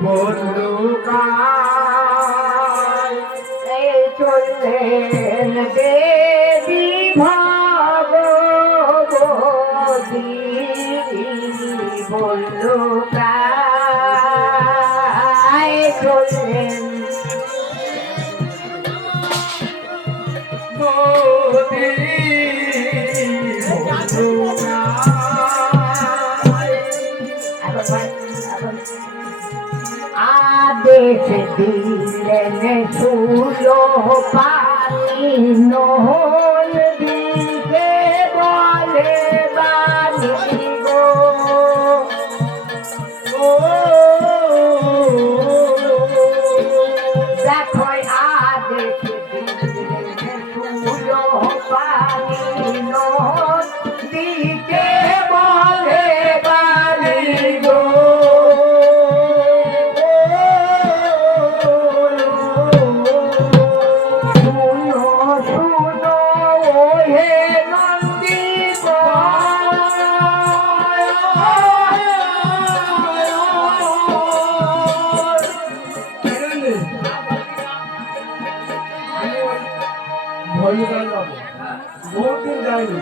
বন্ধুকার চললেন দেবী ভগবতী বন্ধুকার চললেন आदेश दिले सुलो पानी नोल दिखे बोले बानी गो देखो आदेश दिले सुलो पानी नोल दिखे बोले बानी गो বহুদিন যাইনি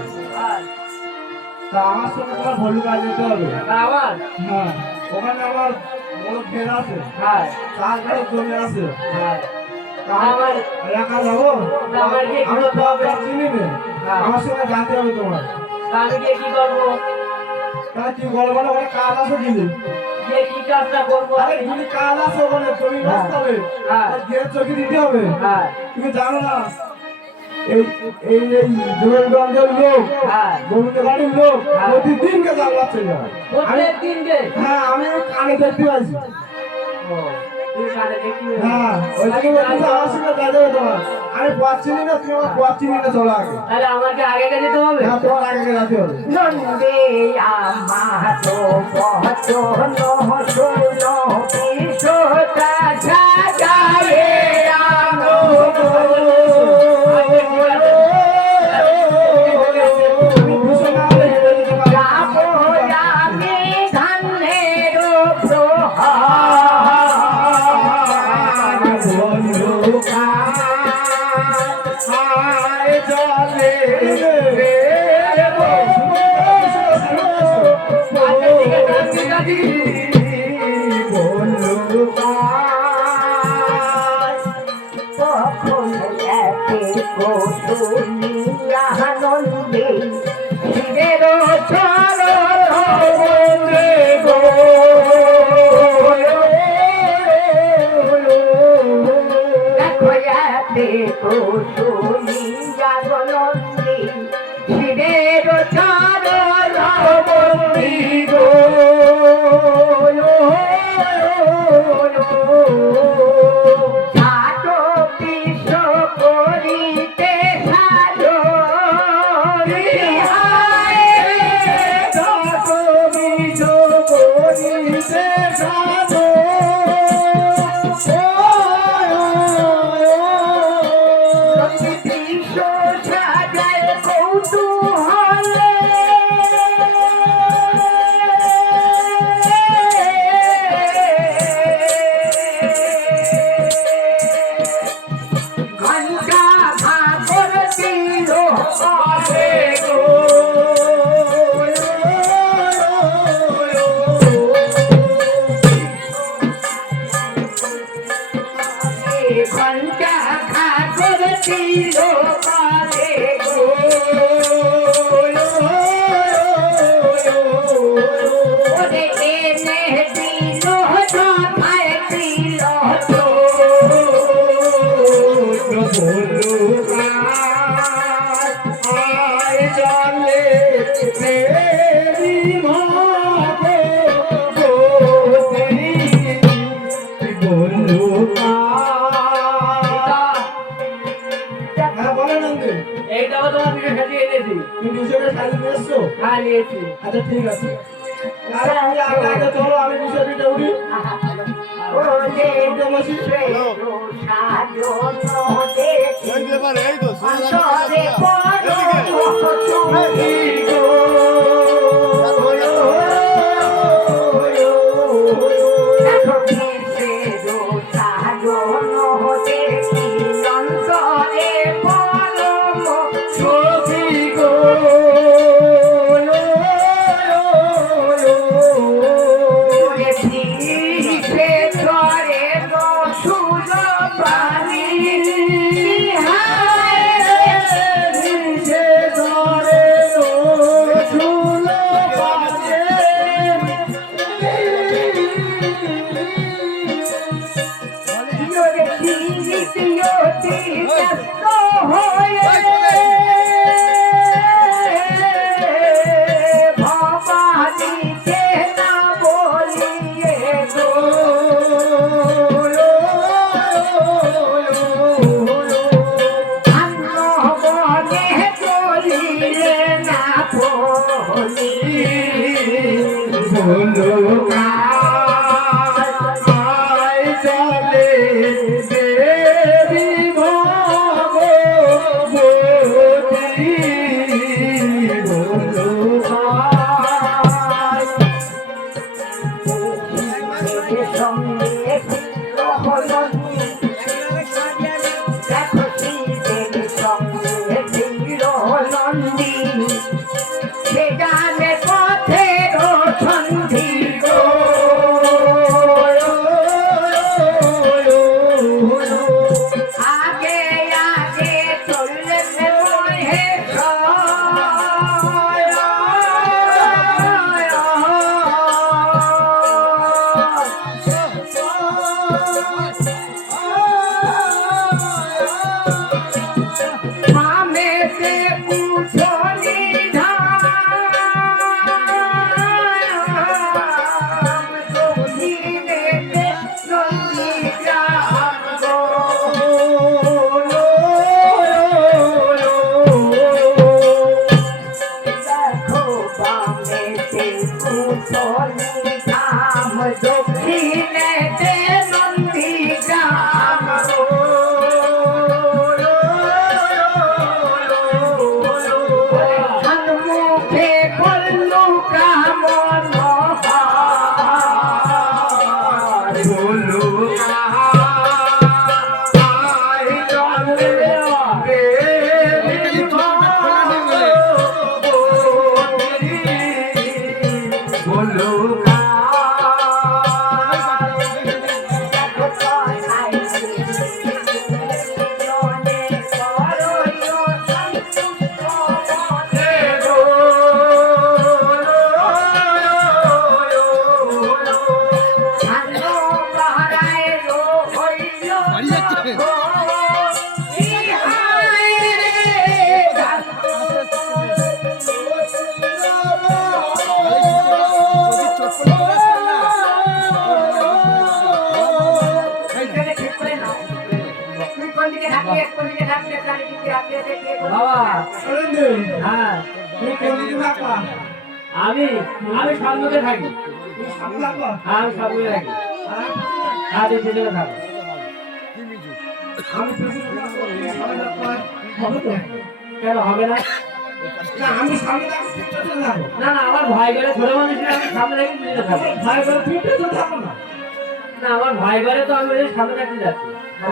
তা আমার সঙ্গে তোমার ভলুকা যেতে হবে আবার হ্যাঁ ওখানে আমার বড় ফের আছে হ্যাঁ চার গাড়ি জমি আছে হ্যাঁ তা আমার একা যাবো আমার কি আমি তো চিনি না হ্যাঁ। আমার সঙ্গে জানতে হবে তোমার আমি গিয়ে কি করবো তাহলে কি বলবো না ওখানে কাজ আছে কিন্তু যে কি কাজটা করবো আরে তুমি কাজ আছে ওখানে জমি বাঁচতে হবে হ্যাঁ। গিয়ে চোখে দিতে হবে হ্যাঁ তুমি জানো না এই এই এই জোরগঞ্জের লোক হ্যাঁ গোবিন্দ বাড়ির লোক হ্যাঁ। প্রতিদিনকে জানলাচ্ছে যায় প্রত্যেক দিন গে হ্যাঁ আমি কানে দেখতে পাইছি তুই কানে দেখি হ্যাঁ ওই জন্য বলছি আমার সঙ্গে যাবে তোমার আমি পাচ্ছিনি না তুমি আমার পাচ্ছিনি না চলো আগে তাহলে আমাকে আগে যেতে হবে হ্যাঁ তোমার আগে যেতে হবে নন্দে আমার তো বচন শুনো বিশ্বটা জাগায়ে আনো আনন্দে শিবের দেখো শুনি জাগনন্দে শিবের চরণ বন্দি গো ঘন্টা খাগর দিল পালে গো ওরে এনে দিল মাথায় দিল তো আয় চলে দেবী ভগবতী বন্ধুকা এইটাও তোমার দিকে সাজিয়ে এনেছি তুমি বিষয়টা সাজিয়ে এসছো হ্যাঁ নিয়েছি আচ্ছা ঠিক আছে আরে আমি আগে আগে চলো আমি বিষয়টা উঠি উঠে বসি এই তো দেখো বলো কাই চলে দেবী ভগবতী বলো কাই সঙ্গে হলো দেখো শিবের সঙ্গে ছিল নন্দী সে জানে পথের সন্ধি গো আগে আগে চললে মহেশ মামেতে পুছনি ধাম দক্ষিণেতে নন্দী গ্রাম গো দেখো বামেতে পুছনি ধাম দক্ষিণেতে নন্দী গ্রাম গো মুখে করলু কামন বলো কাই চলে দেবী ভগবতী বলো বাবা সুরেন্দ্র হ্যাঁ তুমি কোন দিকে থাকবা আমি আমি সামনে থাকি তুমি সামনে থাকবা আমি সামনে থাকি আজ পিছনে থাকো আমি পেছনে থাকবো তুমি সামনে থাকবা হবে তো কেন হবে না না আমি সামনে থাকবো পেছনে থাকবো না না আমার ভাই ঘরে ছোট মানুষ আমি সামনে থাকি পিছনে থাকো ভাই বলে তুমি পেছনে থাকো না না আমার ভাই ঘরে তো আমি ওই সামনে থাকতে যাচ্ছি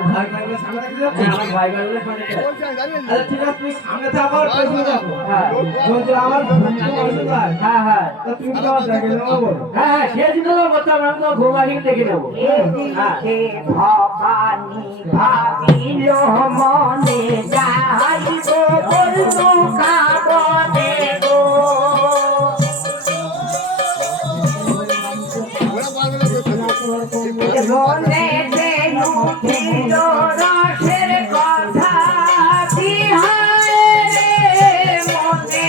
ভাই বলে সামনে থাকতে যাচ্ছি হ্যাঁ, আমার ভাই ঘরে সামনে থাকতে যাচ্ছি আচ্ছা ঠিক আছে তুমি সামনে থাকো আর পেছনে থাকো হ্যাঁ যদি আমার পেছনে যায় হ্যাঁ হ্যাঁ তা তুমি তো দেখে নেবো বলো হ্যাঁ সে দিন তো বলতাম আমি তো ঘুমালি দেখে নেবো এদিকে ভবানী ভাবিল মনে যাইব বন্ধু কাবনে গো মনে উঠিল রসের কথা বিহারে মনে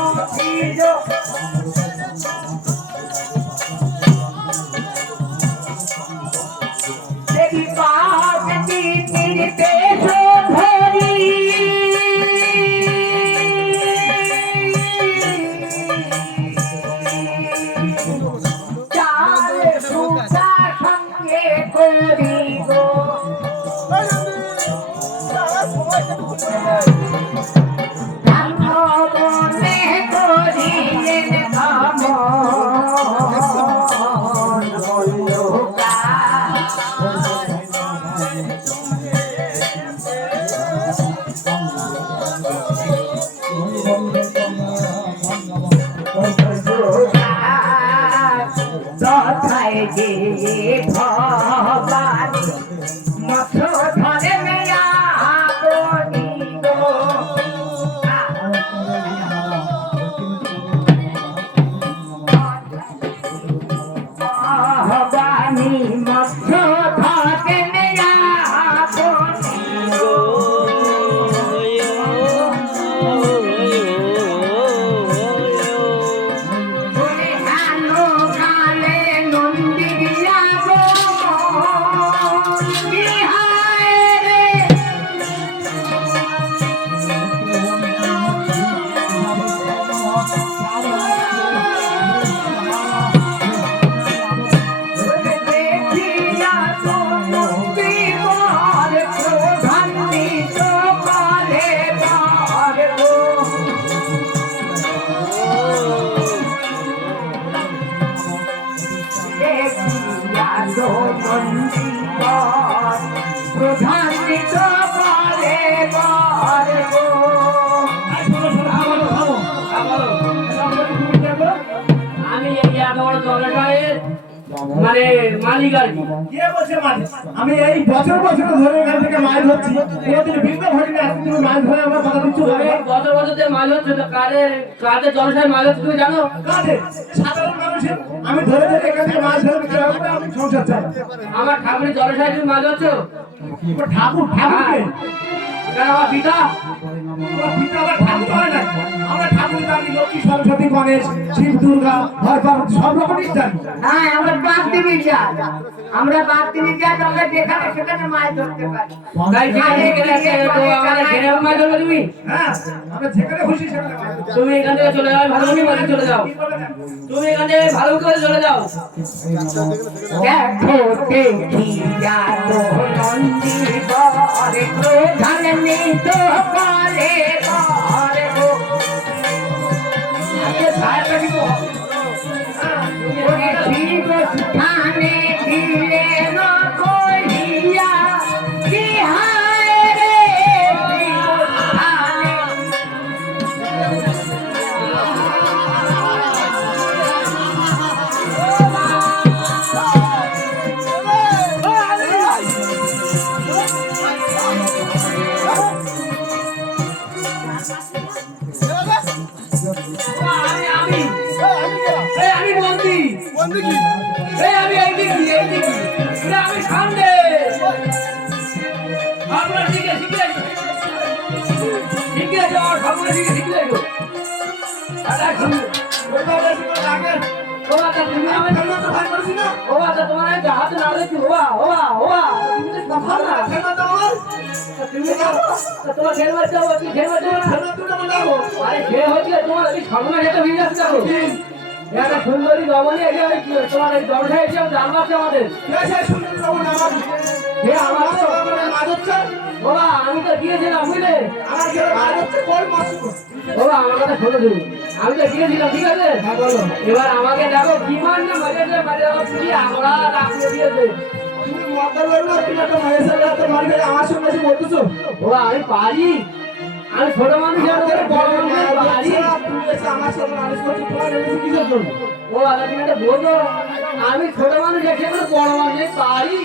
উঠিল দেবী পার্বতী বেশ ধরি চার সুতা সঙ্গে করি গো মনে করিলেন তথায় যে ভবানী মঠ ধরে মেয়া বনি গো ভবানী মঠ ধরে মেয়া বনি গো কালে নন্দিয়া গো এই এত বড় জলাশয়ের মানে মালিক আর কি। কে বলছে মালিক? আমি এই বছর বছর ধরে এখান থেকে মাছ ধরছি, কোনোদিন বিঘ্ন ঘটেনি। আজকে তুমি মাছ ধরে আমার কথা দিচ্ছ তুমি বছর বছর যে মাছ হচ্ছে তো কাদের জলাশয়ের মাছ হচ্ছে তুমি জানো? কাদের? সাধারণ মানুষের। আমি ধরে ধরে এখান থেকে মাছ ধরে বিক্রি করে আমি সংসার চালাই। আমার ঠাকুরের জলাশয়ে তুমি মাছ হচ্ছে? ও ঠাকুর, ঠাকুরকে? কেন আমার পিতা? তোমার পিতা আবার ঠাকুর হয় না? আমরা ঠাকুর জানি, লক্ষ্মী, সরস্বতী, গণেশ, শিব, দুর্গা, হর পার্বতী সব রকমই জানি। হ্যাঁ, আমরা বাঘ দেবী যাই। আমরা বাঘ দেবী যাই, আমরা যেখানে সেখানে মাছ ধরতে পারি। তাই যেখানে আছে তো আমাদের ঘেরে মাছ ধরবে তুমি? হ্যাঁ, আমরা যেখানে খুশি সেখানে মাছ ধরি। তুমি এখান থেকে চলে যাও, ভালো করে বাড়ি চলে যাও। তুমি এখান থেকে ভালো করে চলে যাও। দেখো দেখি যাতো নন্দী বরে ক্রোধন নিত করে বরে গো। আজকে ছায়া কাটিব। ওরে শিব স্থানে দিলে ন কহিয়া কি হায় রে শিব স্থানে। আমি আমি বন্দি। বন্ধু কি? আমি এইদিকে আমি সামনে। আপনার দিকে শিখে আমার সামনে দিকে শিখে যাবো। তোমার হাতে না দেখি তোমার খেলবার যাবো খেলবার যাবো আরে সে হচ্ছে তোমার সামনে যেতে হয়ে যাচ্ছে একটা সুন্দরী রমণী তোমার এই জলসায় এসে জাল মারছে আমাদের। বাবা আমি তো গিয়েছিলাম বুঝলে, বাবা আমার কথা শোনো তুমি, আমি তো গিয়েছিলাম ঠিক আছে। এবার আমাকে দেখো কি মান না মাঝে মাঝে আমরা রাখতে দিয়েছে। বাবা আমি পারি, আমি ছোট মানুষ বড় মানুষ পারি। ও আগে তুমি একটা বোঝো, আমি ছোট মানুষ একেবারে বড় মানুষ পারি।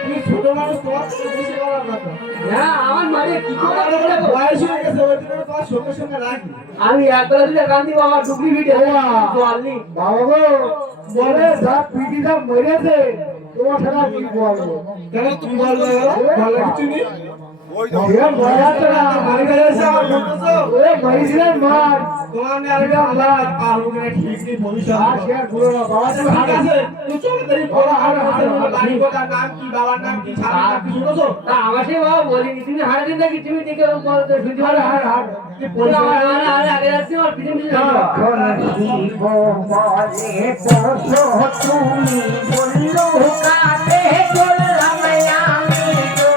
তুমি ছোট মানুষ, তোমার থেকে বেশি বলার কথা। হ্যাঁ আমার মানে কি করে বলবো? বয়স হয়ে গেছে, ওই জন্য তোমার সঙ্গে সঙ্গে রাখি। আমি একবেলা দিলে গান্ধী বাবা ডুবলি ভিটে জলনি বাবা গো, বলে যা পিটিটা মরেছে, তোমার সাথে আর কি বলবো? কেন তুমি বলবে? বলে কিছু নেই। ওই তো এ মরাতে না, মারি গেছে আমার বলতেছো? ওরে মরিছিলেন মার। তোমার নিয়ে আরেকটা আল্লাহ পারবো কিনা ঠিক নেই, ভবিষ্যৎ। আর সে আর ভুলো না, বাবা তুমি ঠিক আছে? তুই চলে দেরি বড় হাড় বাড়ি কোথার নাম কি, বাবার নাম কি, ছাড়ার নাম কি শুনেছো? তা আমার সে বাবা বলিনি, তুমি হারে দিন নাকি তুমি দিকে বলতে শুনতে পারো হাড় হাড় তুমি আমার আগে যাচ্ছি আমার পিছনে পিছনে শিব বলে পশো তুমি বললো কাতে চললাম আমি তো।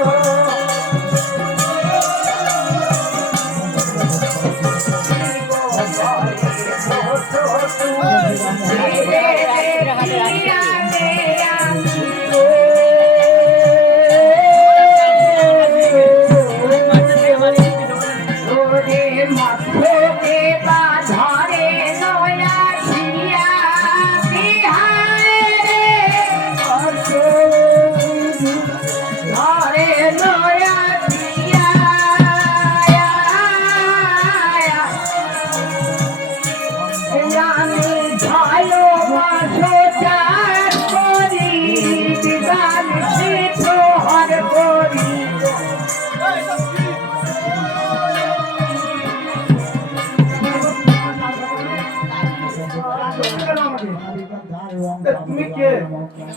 তুমি কে?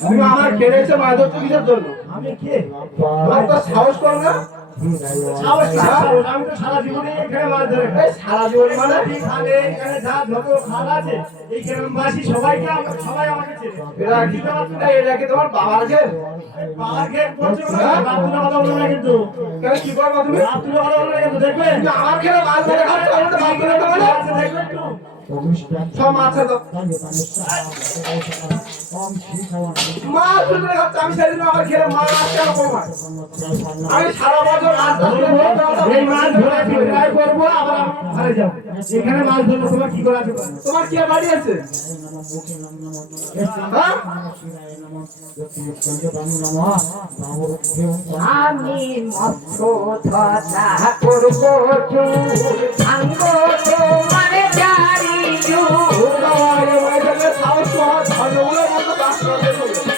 তুমি আমার কেড়েছে মাদক কিসের জন্য? আমি কে? তোমার তো সাহস কম না? সাহস কি সাহস? আমি তো সারা জীবনে এখানে মাছ ধরে খাই। সারা জীবন মানে এখানে এখানে যা যত খাল আছে এই গ্রামবাসী সবাইকে সবাই আমাকে চেনে। এরা কি তোমার বাবার ঘের? বাবার ঘের করছো না? বাপ তুলে কথা বলো না কিন্তু। কেন কি করবা তুমি? বাপ তুলে কথা বলো না কিন্তু, দেখবে? আমার ঘেরে মাছ ধরে খাচ্ছ, আমি তো বাপ তুলে কথা বলে? দেখবে একটু? সব মাছ দাও মাছ ধরে খাচ্ছে আমি সেদিন আমার খেলে মাছ কেন কমায় আমি সারা বছর মাছ এই মাছ ধরে বিক্রয় করবো আবার আমি ঘরে যাবো এখানে মাছ ধরবো তোমার কি করে আছে তোমার কে বাড়ি আছে হ্যাঁ আমি মস্ত ধরা করবো সাঙ্গ তোমার জারি আমার মাঝে সাহস পাওয়া ধর্মগুলোর মতো কাজ করতে হবে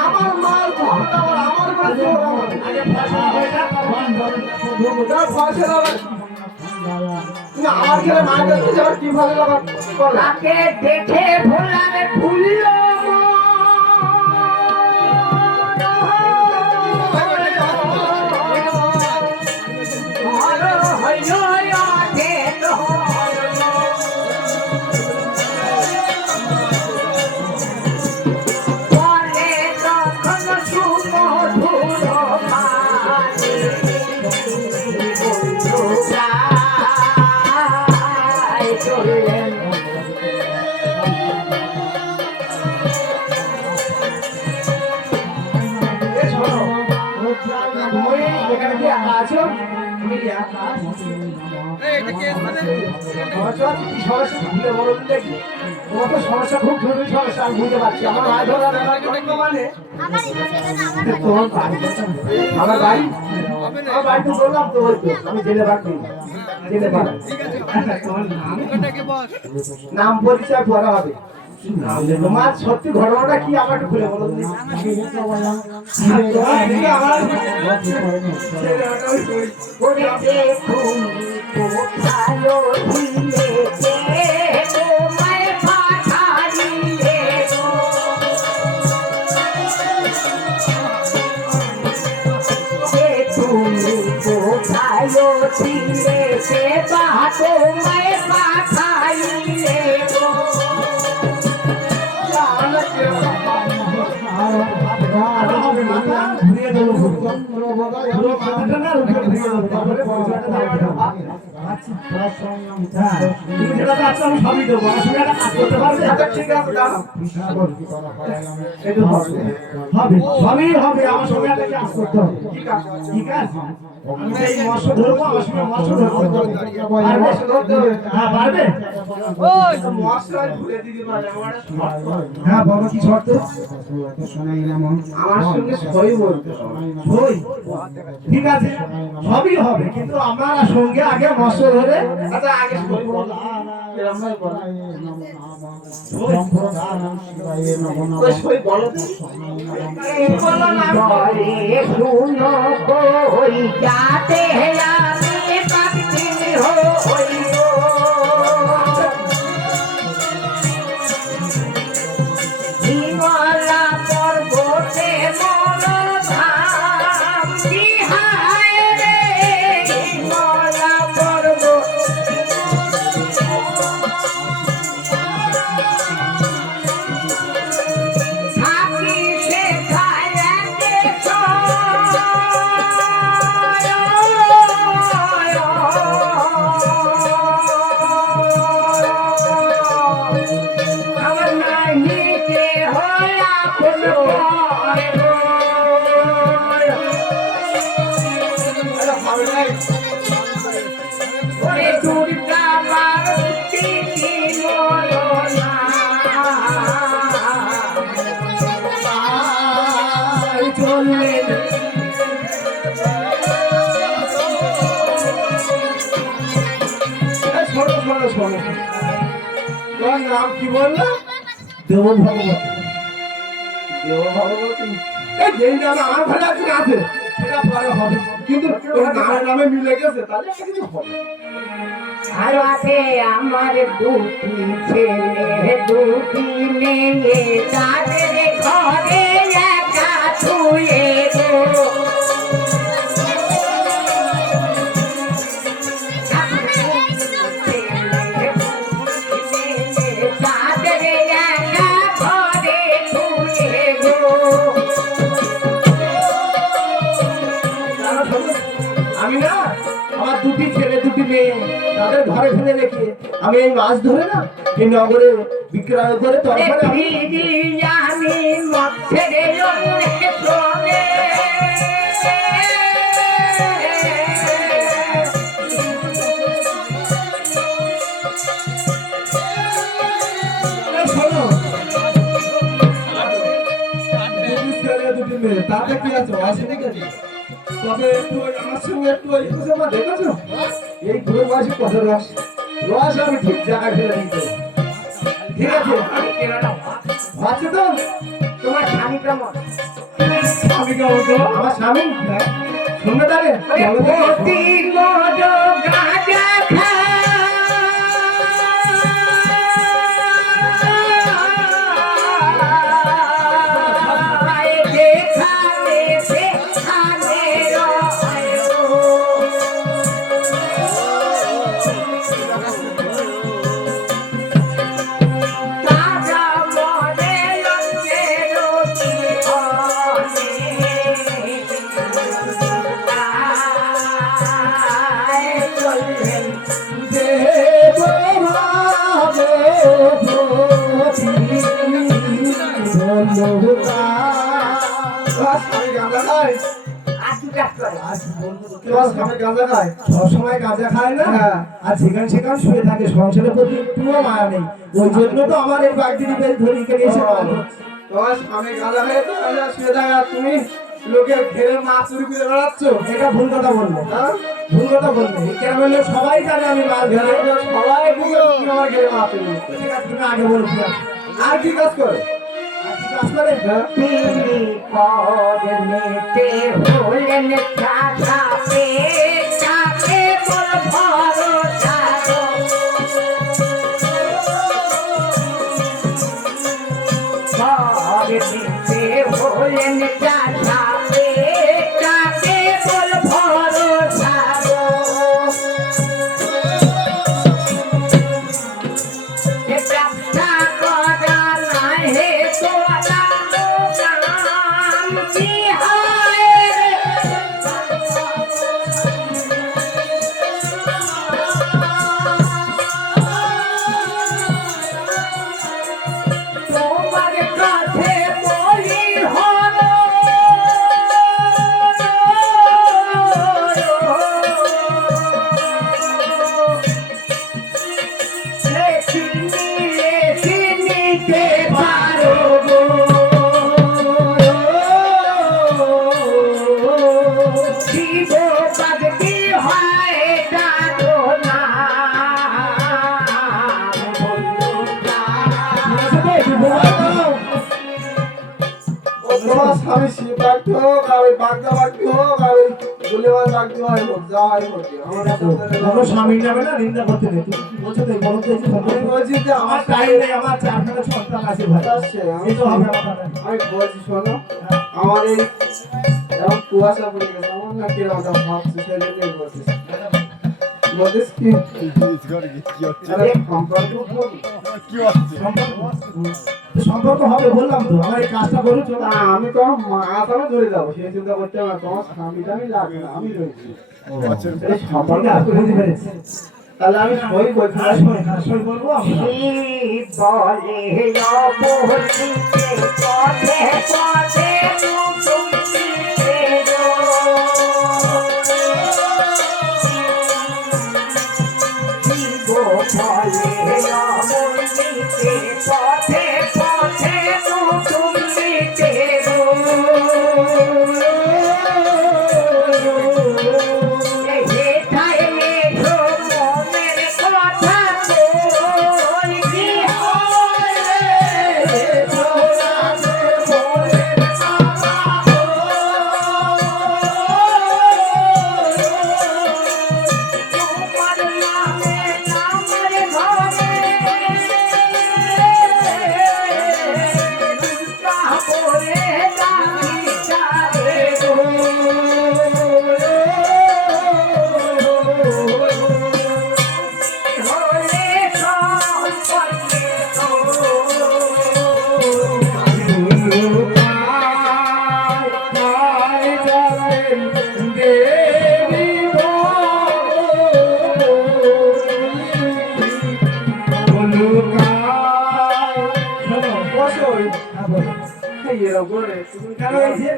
আমার মাল ধরটা আমার মাল ধর ফসল হবে না আমার খেলে মাছ ধরতে যাওয়ার কি ভালো লাগা তাকে দেখে ভোলারে ভুলল এখানে কি একা আছো তুমি কি একা এটা কে এসেছে কি সমস্যা ভুলে বলো দেখি তোমার তো সমস্যা খুব জরুরি সমস্যা আমি বুঝতে পারছি আমার মাছ ধরা মানে তোমার বাড়ি আমার বাড়ি আমার বাড়ি তো বললাম তো আমি জেলে বাড়ি জেলে বাড়ি তোমার নাম পরিচয় পরে হবে তোমার সত্যি ঘটনাটা কি আমার একটু খুলে বলো से बातों में पाठाइले गो সবই হবে আমার সঙ্গে একটা কাজ করতে হবে ঠিক আছে এই মৎস্য ধরবো আমার সঙ্গে মৎস্য ধরতে হবে হ্যাঁ পারবে হ্যাঁ বলো কি শর্ত আমার সঙ্গে সই বলতে সই ঠিক আছে সবই হবে কিন্তু আমরা সঙ্গে আগে মৎস্য ধরে আচ্ছা আগে সই বলো এরকমই বলো সই বলো बड़े सुनो कोई जाते हैं आगे पक्षी हो हिमालय पर्वते मोर धाम बिहाय रे हिमालय पर्वत थाकी से खाएंगे দুর্গা পার্বতী মরনা চললেন শোনো শোনো শোনো, তোমার নাম কি বললো? দেব ভগবতী। দেব ভগবতী। এই যে নামে আমার ঘরে একজন আছে সেটা পরে হবে, কিন্তু তোমার নামের নামে মিলে গেছে তাহলে আর কিছু হবে। আর আছে আমার দুটি ছেলে দুটি মেয়ে তাদের ঘরে একা শুয়ে গো তাদের একা ঘরে শুয়ে গো আমি না আমার দুটি ছেলে দুটি মেয়ে তাদের ঘরে ফেলে রেখে আমি এই মাছ ধরে না এই নগরে বিক্রয় করে তরকারি বিরিয়ানি মধ্যে শোনে শোনো, দুটি ছেলে দুটি মেয়ে তাতে কি আছে অসুবিধা কি? তবে একটু ওই আমার সঙ্গে একটু ওই আমার দেখেছো এই ঘুরে বয়সে কত রস রস আমি ঠিক জায়গায় ফেলে দিতে ঠিক আছে আছে তো তোমার স্বামী কেমন স্বামী কেমন তো আমার স্বামী শুনবে তাহলে প্রতি গাঁজা খায় যেখানে সেখানে রয় তারা মনে লক্ষ্যে রতি চললেন স্বামী গাঁজা খায় আশু কাজ করে তোমার স্বামী গাঁজা খায় সবসময় গাঁজা খায় না, হ্যাঁ। আর সেখানে সেখানে শুয়ে থাকে, সংসারের প্রতি একটুও মায়া নেই। ওই জন্য তো আমার এই বাগদিদি বেশ ধরি করে এসে তোমার স্বামী গাঁজা খেয়ে তো গাঁজা শুয়ে থাকে আর তুমি লোকের ঘেরে মাছ চুরি করে বেড়াচ্ছ এটা ভুল কথা বললে, হ্যাঁ ভুল কথা বললে। কেন বললে সবাই জানে আমি মাছ ধরে। সবাই বুঝে তুমি আমার ঘেরে মাছ চুরি করছো। ঠিক আছে, তুমি আগে বলো কি আছে। আর কি কাজ করে আর কি কাজ করে? হ্যাঁ? তিনি পরনেতে হলেন চাচাপে চাপে বল ভরসা পরনেতে হলেন চাচাপে চাপে বল ভরসা ব্যবসা করা নাই হে তোরা নাম কি হয় তোমার কাছে বলি হলো চিনিতে পারো গো শিব ভক্তি হয় জানো না তোমার স্বামী শিব বাগদি হোক আর ওই বাগদা বাগদি হোক আর ওই গুলিবার বাগদি হয় হোক যা হয় হোক আমার কোনো স্বামীর নামে না নিন্দা করতে নেই। তুমি কি বলছো তো? বলো তো এই যে আমি বলছি যে আমার আমার টাইম নেই, আমার 4খানা সন্তান আছে ভাই। আসছে এই তো হবে আমার টাকা। আমি বলছি শোনো আমার এই এরকম কুয়াশা পড়ে গেছে আমার না কিরকম একটা ভাবছি সেই জন্যই বলছিস বলছিস কি আরে সম্পর্ক সম্পর্ক হবে বললাম তো, আমার এই কাজটা করুন চলো। না আমি তো মাছ আমি ধরে যাবো সেই চিন্তা করতে হবে না তোমার স্বামীটা আমি লাগবে না আমি রয়েছি এই সম্পর্ক ঠিক আছে, বুঝতে পেরেছি। তাহলে আমি সই বই আর শোন, আর শোন বলবো আমি। শিব বলে অবস্থিতে পথে পথে মুখুমিতে গো ফলে অমৃতে পথে পথে নতুন দিতে গো হেঠায় লেখো মনের কথা বল কি হয় রে তোরাতে মনের কথা তোমার নামে আমার ঘরে তারপরে জানি চারে গো হলে সম্পর্কে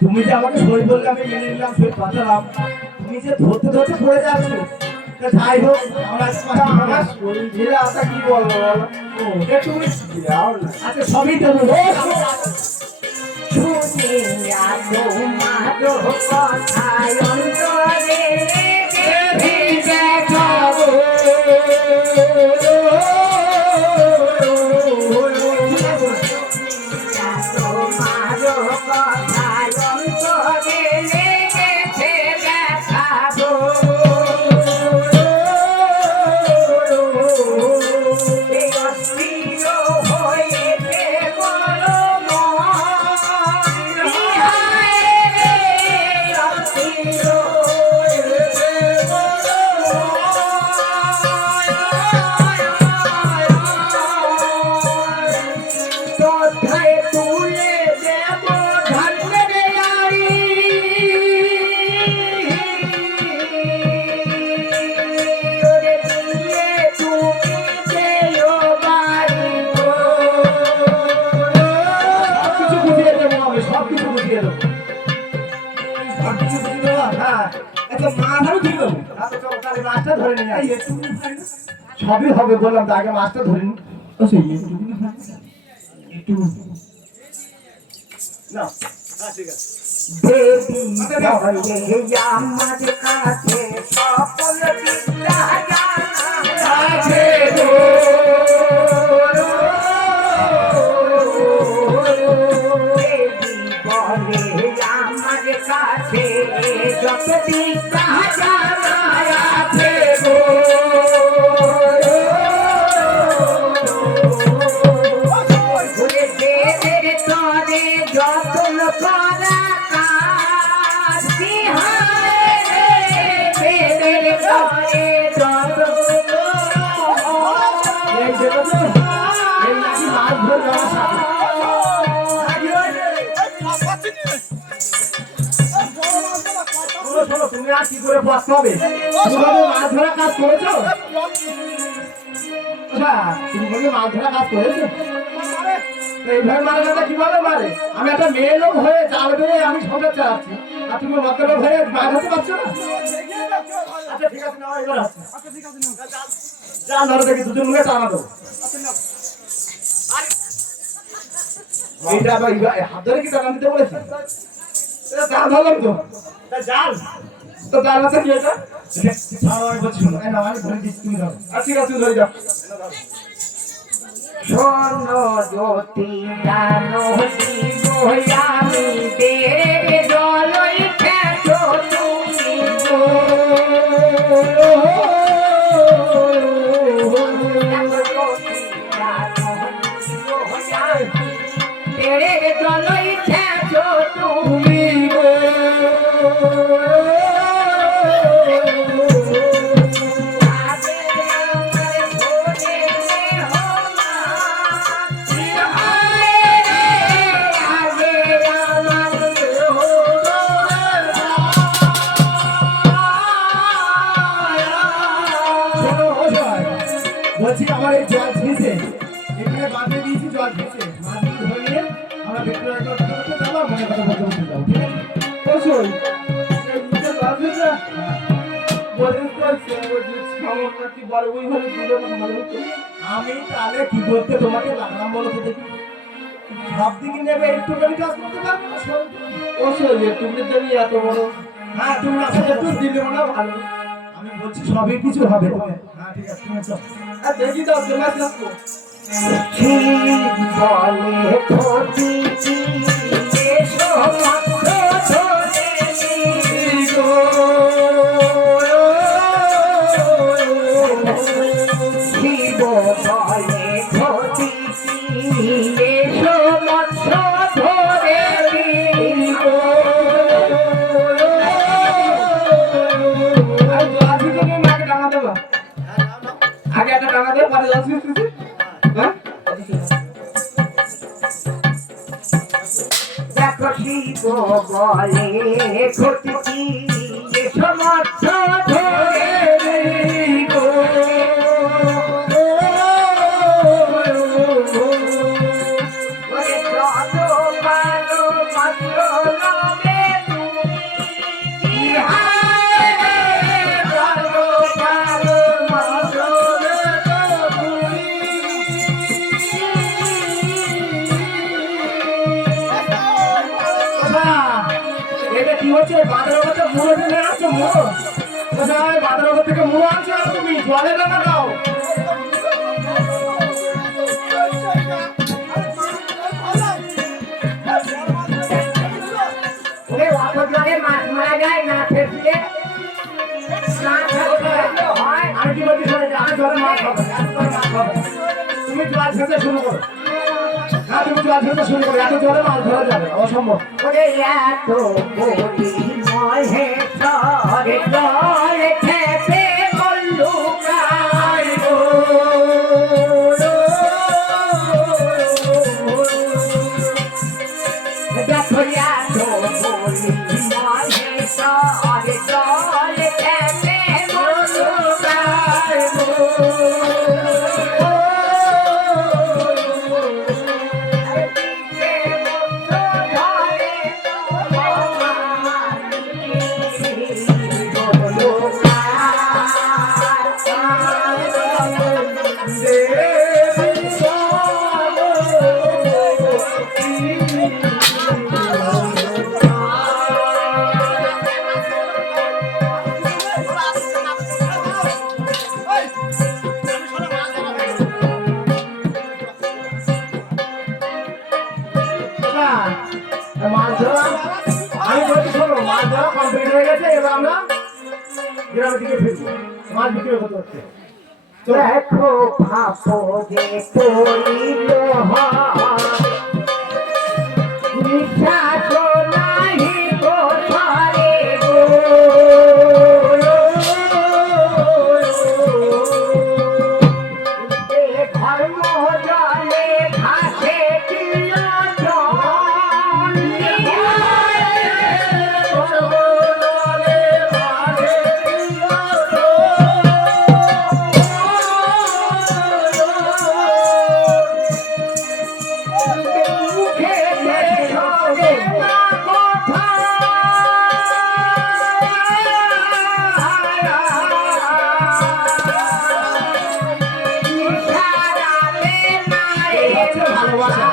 তুমি যে আমাকে সই বললে আমি মেনে নিলাম, সই পাঠালাম, তুমি যে ধরতে ধরতে পড়ে যাচ্ছ, তা যাই হোক আমার শরীর ঢিলা আছে, কি বলবো বলো? তুমি যাও না। আচ্ছা সবই দেবো। শুনিয়া তোমার কথায় অন্তরে ভেসে যাবো শুনিয়া তোমার কথায় অন্তরে লেগেছে দেখাবো এই অস্থির হয়েছে বড় মন ইহায় রে অস্থির হয়েছে বড় মন কোথায় তুলে দেব ঢাকের আড়ি ওরে দিয়ে তুমি যেও বাড়ি গো সবকিছু বুঝিয়ে দেবো আমি, সবকিছু বুঝিয়ে দেবো, সবকিছু বুঝিয়ে দেবো। হ্যাঁ আচ্ছা মাথাও দিয়ে দেবো। তাহলে মাছটা ধরে নিয়ে আসি। সবই হবে বললাম তো, আগে মাছটা ধরে নি। একটু না, ঠিক আছে। দেবী বলে আমার কাছে সকল বিদ্যা জানা আছে গো দেবী বলে আমার কাছে যত বিদ্যা জানা আছে গো ঘুরে দেবের তরে যতন করা কাজ বিহারে দেবের তরে যতন এই দেখো তো, এই নাকি মাছ ধরে যাওয়ার সাথে। শোনো, শোনো, তুমি আর কি করে বসতে হবে? তুমি মাছ ধরা কাজ করেছো? আচ্ছা, তুমি বলবে মাছ ধরা কাজ করেছো? তো এইভাবে মারে না তো কিভাবে মারে? আমি একটা মেয়ে লোক হয়ে জাল বেয়ে আমি সংসার চালাচ্ছি, আর তুমি মতলব হয়ে মাছ ধরতে পারছো না? আচ্ছা ঠিক আছে, নাও এবার আসছে। জাল ধরো দেখি, দুজন মিলে টানা দেবো। এইটা আবার হাত ধরে কি টানা দিতে বলেছি? এটা জাল ধরলাম তো। তা জাল তো জাল আছে কি এটা? ছাড়ো, আমি বলছি শোনো। এই নাও, আমি ধরে দিচ্ছি, তুমি ধরো। আচ্ছা ঠিক আছে, তুমি ধরে যাও। শোনো জ্যোতি জানো দিব আমি দেব জলই খেছো তুমি গো জ্যোতি জানো দিব আমি দেব জলই খেছো তুমি গো বলছি আমার এই জল ঝেঁচে এখানে বাঁধে দিয়েছি, জল ঝেঁচে মাছ ধরিয়ে আমরা বিক্রয় করতে করতে যাবো, মনে কথা বলতে বলতে যাবো, ঠিক আছে? বসুন, এই জল ঝেঁচে চলছে ওই যে সমস্যা কি বলে ওই হলে দুটো ভালো হতো। আমি তাহলে কি করতে তোমাকে লাগলাম বলো তো দেখি? সব দিকে নেবে একটু করে কাজ করতে পারবো না সব। ও শোনে তুমি যদি এত বড় হ্যাঁ তুমি আসলে একটু দিলে না ভালো। আমি বলছি সবই কিছু হবে তুমি। হ্যাঁ ঠিক আছে তুমি চল। আর দেখি তো চলে আসবো। বলে প্রতীকী এসো মাত্র ধরে গো শিব বলে প্রতীকী এসো মাত্র ধরে গো আজকে তুমি মাকে টাকা দেবা আগে একটা টাকা দেবে পরে যাচ্ছি হ্যাঁ দেখো শিব বলে প্রতীকী এসো মাত্র ধরে গো ওরে যত ভালো মাত্র নামে তুমি ইহারে ভালো ভালো মাত্র এটা কি হচ্ছে? বাদরগতে মুড়ো দিলে আনছো মুড়ো? কোথায় বাদরগত থেকে মুড়ো আনছো না তুমি? জলে না দাও। ওরে অত জলে মাছ মারা যায় না ফেসলে না থাকলে হয় আমি কি বলছি শোনো, আমি জলে মাছ খাবো না, আমি জলে মাছ খাবো না। তুমি জল খেতে শুরু করো। হ্যাঁ তুমি জল খেতে শুরু করো, এত জলে মাছ ধরা যাবে না, অসম্ভব। ওরে এত বলি মহে সরে জল খেতে বললু কাই গো দেখো এত বলি মহে সরে জল খেতে বললু কাই গো মাছ ধরা আমি বলছি শোনো, মাছ ধরা কমপ্লিট হয়ে গেছে, এবার আমরা গ্রামের দিকে ফিরবো, মাছ বিক্রি করতে হচ্ছে। দেখো ভাপদে পড়িল নিঃশ্বাস নাহি গো ধরে গো এ ধর্ম জলে ভাসে দিল ভালোবাসা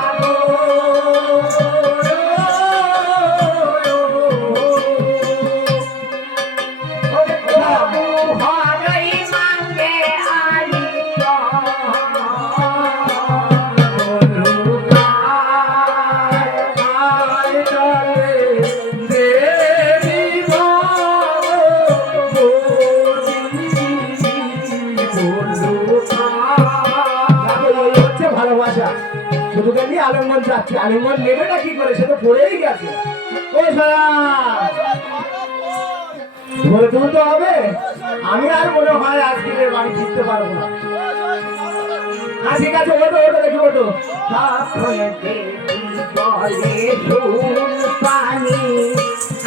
ভালোবাসা শুধু খালি আলিঙ্গন যাচ্ছে, আলিঙ্গন নেবে না কি করে, সে তো পড়েই গেছে। ও সারা ধরে তুলতে হবে, আমি আর মনে হয় আজকে বাড়ি ফিরতে পারবো না। হ্যাঁ ঠিক আছে, ওটো ওটো দেখি ওটো। পানি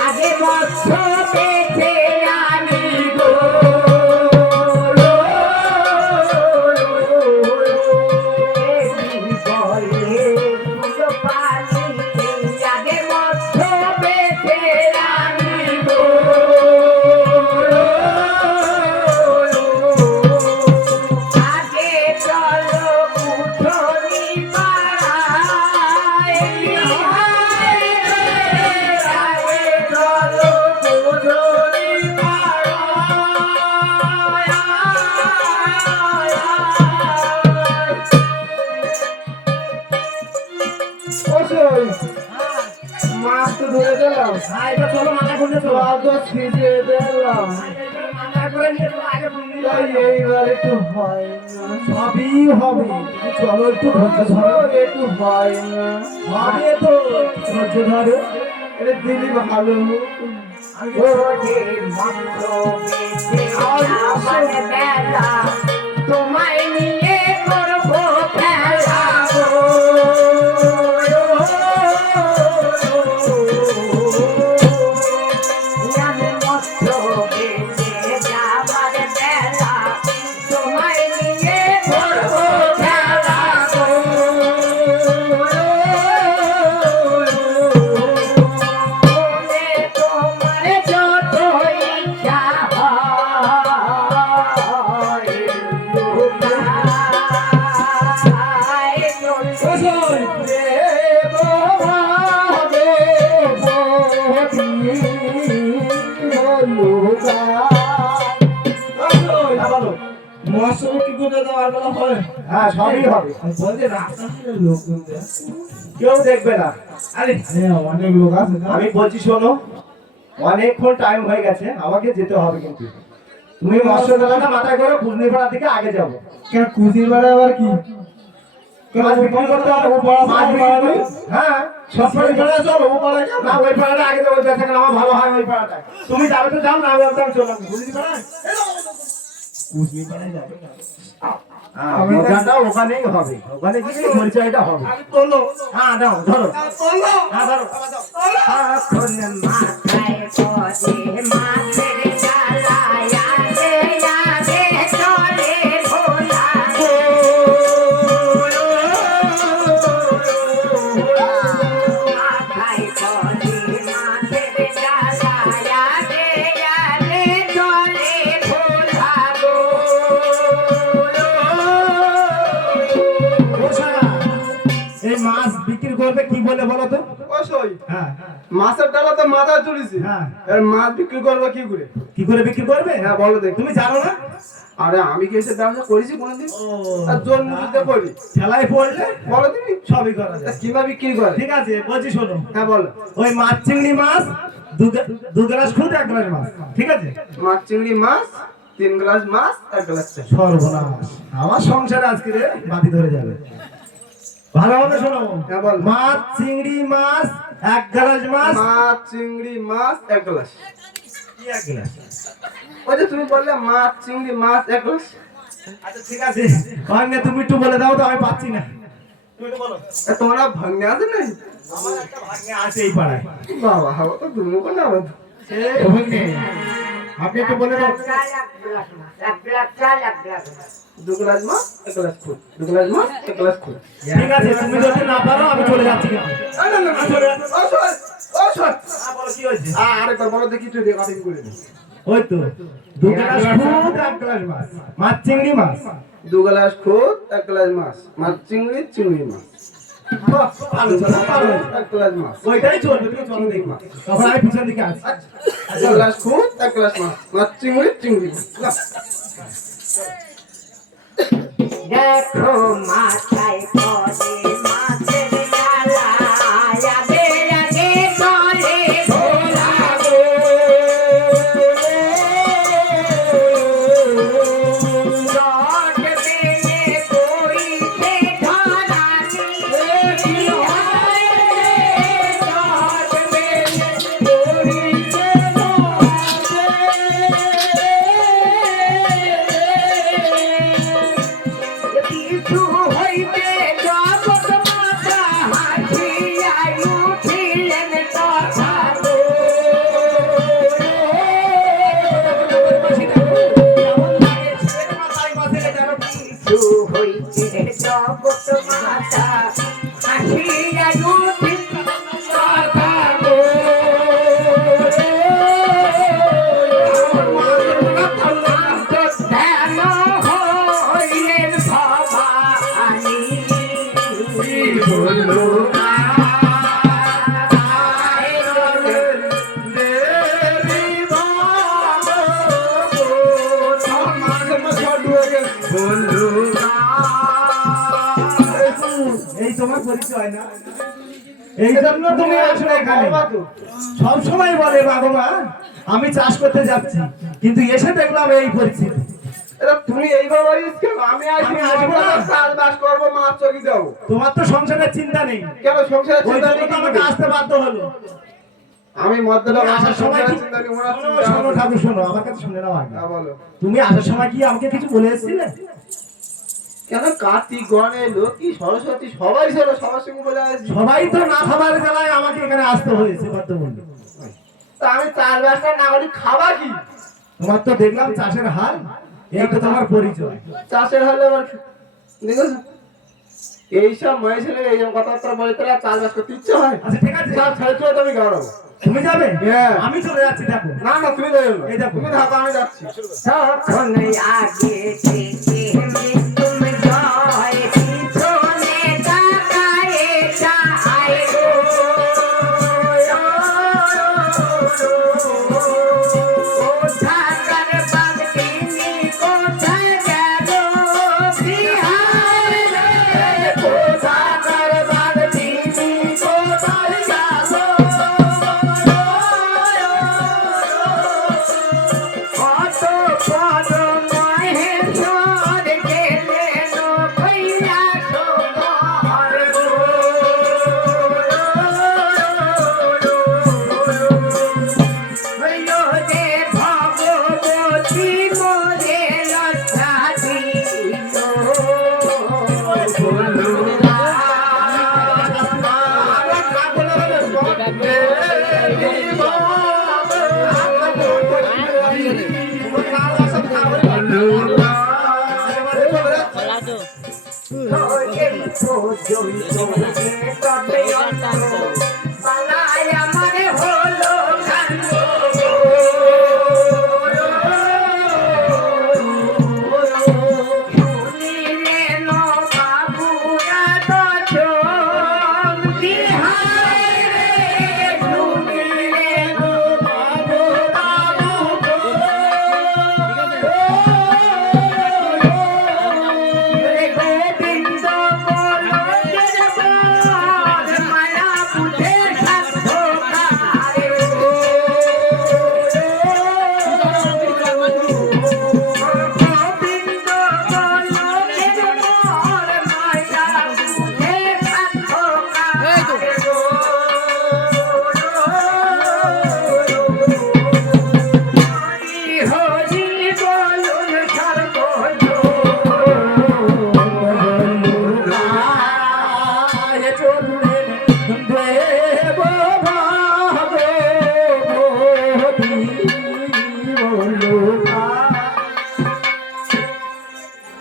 আগে বছর পেতে আনি গো হ্যাঁ এবার চলো মাথা করলে চলো তো ছিটিয়ে দিলাম মাথা করে নিয়ে চলো আগে তাই এইবার একটু হয় না সবই হবে তুমি চলো একটু ধৈর্য ধরো একটু হয় না হবে তো ধৈর্য ধরো এটা দিলি ভালো ওরে মাত্র বেঁচে আমার বেলা তোমায় নিয়ে করবো খেলা গো। আমি মাত্র বেঁচে যাবার বেলা তোমায় নিয়ে করবো খেলা গো। মনে তোমার যত ইচ্ছা হয় লুকায় চলবে মৌসুমে কি করে দেওয়ার বেলা হয় হ্যাঁ সবই হবে বলছে রাস্তাঘাটের লোক কিন্তু কেউ দেখবে না আরে অনেক লোক আছে না আমি বলছি শোনো অনেকক্ষণ টাইম হয়ে গেছে আমাকে যেতে হবে কিন্তু তুমি মৎস্যদালাটা মাথায় করে কুজনিপাড়া থেকে আগে যাবো কেন কুচি বেড়া আবার কি মাছ বিক্রি করতে হবে, মাছ বিক্রি করতে হবে। হ্যাঁ সব পাড়ায় বেড়া চলো ও পাড়ায় কেন না ওই পাড়াটা আগে যাবো যেখানে আমার ভালো হয় ওই পাড়াটায় তুমি যাবে তো যাও না আমি একদম চললাম বুঝলি পাড়ায় কুচি বেড়ায় যাবে ওখানটা ওখানেই হবে ওখানে গিয়ে পরিচয়টা হবে তোলো হ্যাঁ দাও ধরো তোলো হ্যাঁ ধরো এখন মাথায় পড়ে মাছের জ্বালায় আগে আগে চলে ভোলা গো। মাথায় পড়ে মাছের জ্বালায় আগে আগে চলে ভোলা গো। এই মাছ বিক্রি করবে কি বলে বলো তো অবশ্যই হ্যাঁ মাছের ডালা তো মাথায় তুলেছি হ্যাঁ। এর মাছ বিক্রি করবো কি করে কি করে বিক্রি করবে হ্যাঁ বলো দেখ তুমি জানো না আরে আমি কি এসে ব্যবসা করেছি কোনোদিন আর জোর মুজিতে করি খেলায় পড়লে বলো তুমি সবই করা তা যায় কিভাবে বিক্রি করে ঠিক আছে বলছি শোনো হ্যাঁ বলো ওই মাছ চিংড়ি মাছ দু গ্লাস খুদ এক গ্লাস মাছ ঠিক আছে মাছ চিংড়ি মাছ 3 গ্লাস মাছ 1 গ্লাস চা সর্বনাশ আমার সংসারে আজকে রে বাতি ধরে যাবে ভালো মতো শোনো হ্যাঁ বল মাছ চিংড়ি মাছ এক গ্লাস মাছ মাছ চিংড়ি মাছ 1 গ্লাস কি এক গ্লাস ওই যে তুমি বললে মাছ চিংড়ি মাছ 1 গ্লাস আচ্ছা ঠিক আছে ভাগ্নে তুমি একটু বলে দাও তো আমি পাচ্ছি না তুমি একটু বলো তোমরা ভাঙনে আছে না আমার একটা ভাগ্নে আছে এই পাড়ায় বাবা হাওয়া তো তুমি কোন না বাবা এ ভাগ্নে আপনি একটু বলে দাও এক গ্লাস চাল এক গ্লাস 2 গ্লাস মাছ 1 গ্লাস খুদ 2 গ্লাস মাছ 1 গ্লাস খুদ ঠিক আছে তুমি যদি না পারো আমি চলে যাচ্ছি কিন্তু না না না চলে যাচ্ছি। ও সর ও সর বলো কি হয়েছে আরেকবার বলো দেখি তুই কাটিং করে দে ওই তো দু গ্লাস খুদ এক গ্লাস মাছ মাছ চিংড়ি মাছ 2 গ্লাস খুদ 1 গ্লাস মাছ মাছ চিংড়ি মাছ বাহ, ভালো চলো, ভালো। 1 গ্লাস মাছ ওইটাই চলবে তুমি চলো দেখবা তখন আমি পিছন দিকে আছি 2 গ্লাস খুদ 1 গ্লাস মাছ মাছ চিংড়ি মাছ দেখো মাথায় পড়ে মাছের জ্বালায় আগে আগে চলে ভোলা গো। জট বেয়ে পড়িছে ধরানি, জট বেয়ে পড়িছে কিছু হইবে জগৎ মাতা হাসিয়াই উঠিলেন তথা গো। কিছু হইবে জগৎ মাতা হাসিয়াই উঠিলেন তথা গো। ধ্যান হইলেন ভবানী এই তোমার পরিচয় না এই জন্য তুমি আসো এখানে সব সময় বলে বাবা আমি চাষ করতে যাচ্ছি, কিন্তু এসে দেখলাম এই পরিস্থিতি। এটা তুমি এইভাবে বলিস কেন? আমি আসবো আমি আসবো না। চাষবাস করবো, মাছ চকি যাবো। তোমার তো সংসারের চিন্তা নেই, কেন সংসারের ওই চিন্তা জন্য নেই তো কি আমাকে করে? আসতে বাধ্য হলো। আমি মধ্যলোক, তুমি আমার আসার সময় সংসারের কি- চিন্তা নেই, ওনার শোনো, চিন্তা শোনো আছে। ঠাকুর শোনো, আমার কাছে শুনে নাও আগে। হ্যাঁ, বলো। তুমি আসার সময় কি আমাকে কিছু বলে এসেছিলে? কেন কার্তিক, গণেশ, লক্ষ্মী, সরস্বতী সবাই ছিল, সবার সঙ্গে বলে আসছি। সবাই তো না খাবার জ্বালায় আমাকে এখানে আসতে হয়েছে বাধ্য বললো। তা আমি চাষবাসটা না করি খাবা কি? তোমার তো দেখলাম চাষের হাল, এই তো তোমার পরিচয়। চাষের হলে আবার দেখো এইসব মেয়ে ছেলে এইসব কথাবার্তা বলে তোরা চাষবাস করতে ইচ্ছে হয়? আচ্ছা ঠিক আছে, সব ছেড়ে চলে তুমি গরম। তুমি যাবে? হ্যাঁ। আমি চলে যাচ্ছি, দেখো। না না, তুমি যাবে না। এই দেখো। তুমি থাকো, আমি যাচ্ছি। তখন আগে থেকে মৃত্যুম জয় পিছনে তাকায়ে যায় গো। কোথাকার বাঘিনী কোথায় গেল বিহার রে, কোথাকার বাঘিনী কোথায় গেল। কত পদ মহেশ্বর গেলেন কৈলাস পার গো। হইল যে ভগবতী মোরে লজ্জা দিল। এই পর্যন্ত